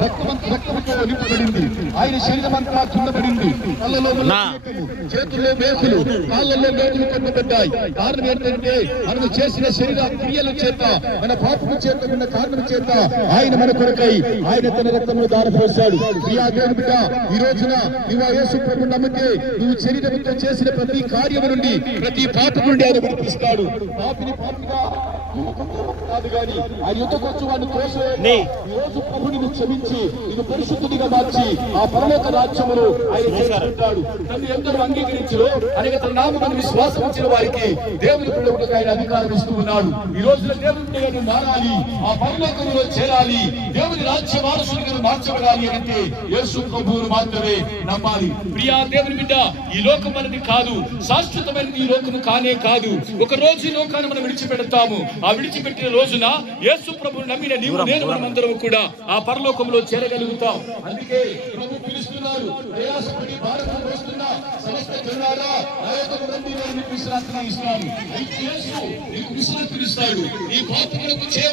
రక్తంతో నింపబడింది. ఆయన శరీరం అంతా చుండబడింది. కళ్ళలో చేతుల్లో మేకులు, కాళ్ళల్లో మేకులు కొట్టబడ్డాయి. కారణం ఏంటంటే మనము చేసిన శరీర క్రియల చేత, మన పాపము చేత ఉన్న కారణం చేత ఆయన మన కొరకై ఆయన తన రక్తమును దారపోశాడు. ప్రియా దేవుని బిడ్డ, ఈ రోజున నువ్వు యేసు ప్రభువును నమ్మితే నువ్వు శరీరంతో చేసిన ప్రతి కార్యము నుండి, ప్రతి పాపం నుండి ఆయన విడిపిస్తాడు. పాపిని పాపిగా కాదు గాని ఆయన యుద్ధకొచ్చు వాడిని తోసేయండి. ఈ రోజు ప్రభుని క్షమించి ఇది పరిశుద్ధుడిగా మార్చి ఆ పరలోక రాజ్యమును ఆయన చేసుకుంటాడు. తను ఎందరూ అంగీకరించరు అనేక తన నామమును విశ్వాసం ఉంచిన వారికి దేవుని పిల్లలకు ఆయన అధికారం ఇస్తూ ఉన్నాడు. ఈ రోజున దేవుని మారాలి, ఆ పరలోకంలో చేరాలి, దేవుని రాజ్య వారసుడిగా మార్చబడాలి అంటే యేసు ప్రభువును మాత్రమే నమ్మాలి. ప్రియా దేవుని బిడ్డ, ఈ లోకం అనేది కాదు, శాశ్వతమైనది ఈ లోకం కానే కాదు. ఒక రోజు ఈ లోకాన్ని మనం విడిచిపెడతాము. ఆ విడిచిపెట్టిన రోజున యేసు ప్రభువును నమ్మిన నీవు నేను మనమందరం కూడా ఆ పరలోకంలో చేరగలుగుతాం. అందుకే ప్రభు పిలుస్తున్నారు, ప్రయాసపడి భారతం వస్తున్న సమస్త జనులారా నా యొద్దకు రండి, నేను మీకు విశ్రాంతిని ఇస్తాను. అయితే యేసు నీకు విశ్రాంతిని ఇస్తాడు. ఈ పాపములకు